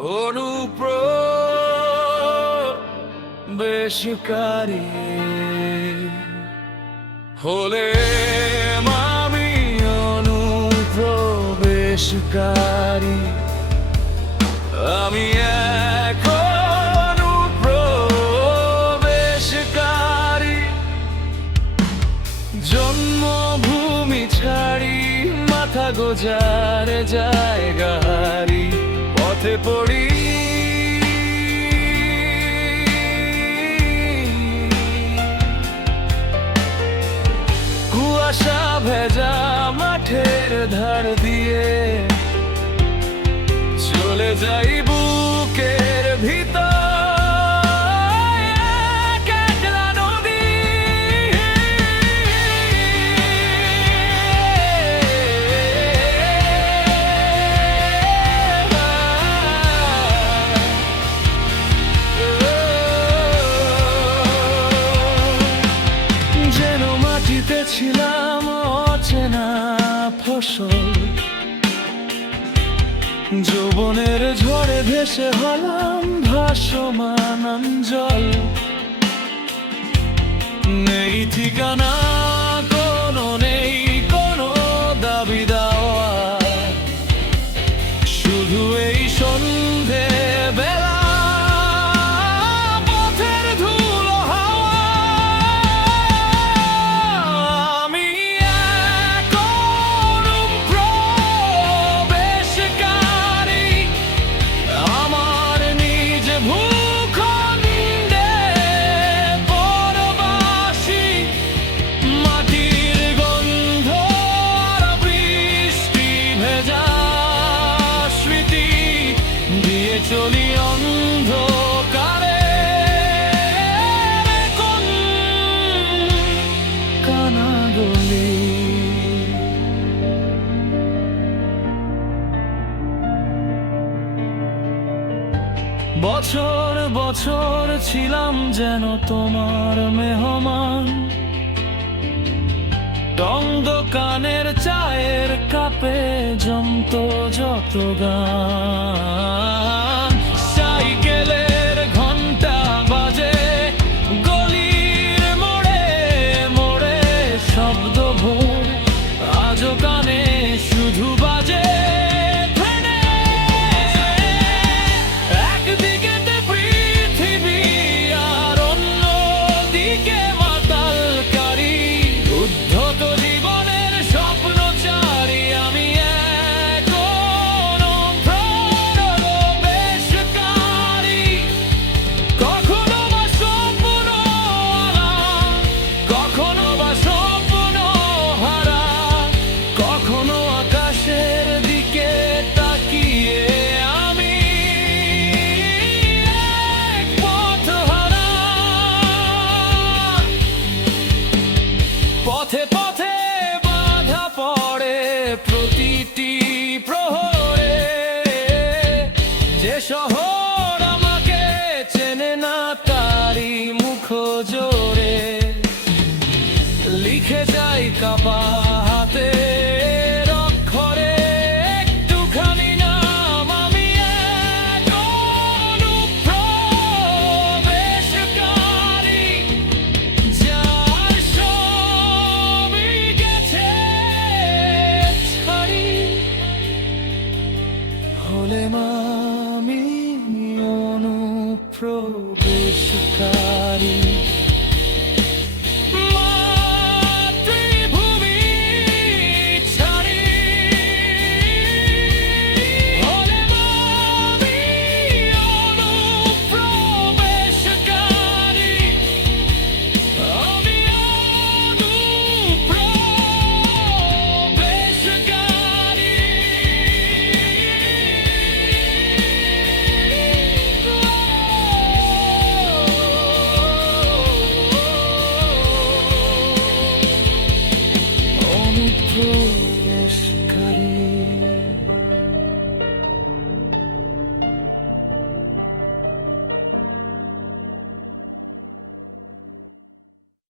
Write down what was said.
অনুপ্রবেশকারী হলে আমি অনুপ্রবেশকারী, আমি এক অনুপ্রবেশকারী। জন্মভূমি ছাড়ি মাথা গোজার জায়গা হারি, পথে পড়ি কুয়াশা ভেজা মাঠের ধার দিয়ে, চলে যাই বুকের ভিতর একলা নদী। যেন মাটিতে ছিলাম অচেনা ফসল, যৌবনের ঝড়ে ভেসে হলাম ভাসমান অঞ্জল। নেই ঠিকানা কোনো, নেই কোনো দাবি দাওয়া, শুধু এই সন্ধে বেলা পথের ধুলো হাওয়া। আমি এক অনুপ্রবেশকারী, আমার নিজ ভূখণ্ডে পরবাসী। মাটির গন্ধ আর বৃষ্টি ভেজা স্মৃতি দিয়ে চলি অন্ধকারে কোন কানা গলি। বছর বছর ছিলাম যেন তোমার মেহমান, টং দোকানের চায়ের কাপে জমত যত গান। সাইকেলের ঘন্টা বাজে গলির মোড়ে মোড়ে, শব্দ ভোর আজও কানে শুধু বাজে। একদিকে পৃথিবী আর অন্যদিকে মাতালকারী, উদ্ধত জীবনের স্বপ্নচারী। আমি এক অনুপ্রবেশকারী, কখনো বা স্বপ্ন আলা, কখনো বা স্বপ্ন হারা, কখনো আকাশের দিকে তাকিয়ে আমি এক পথহারা। পথে পথে বাধা পড়ে প্রতিটি প্রহরে, যে শহর আমাকে চেনে না তারি মুখ জোরে, লিখে যাই কাপা হাতে।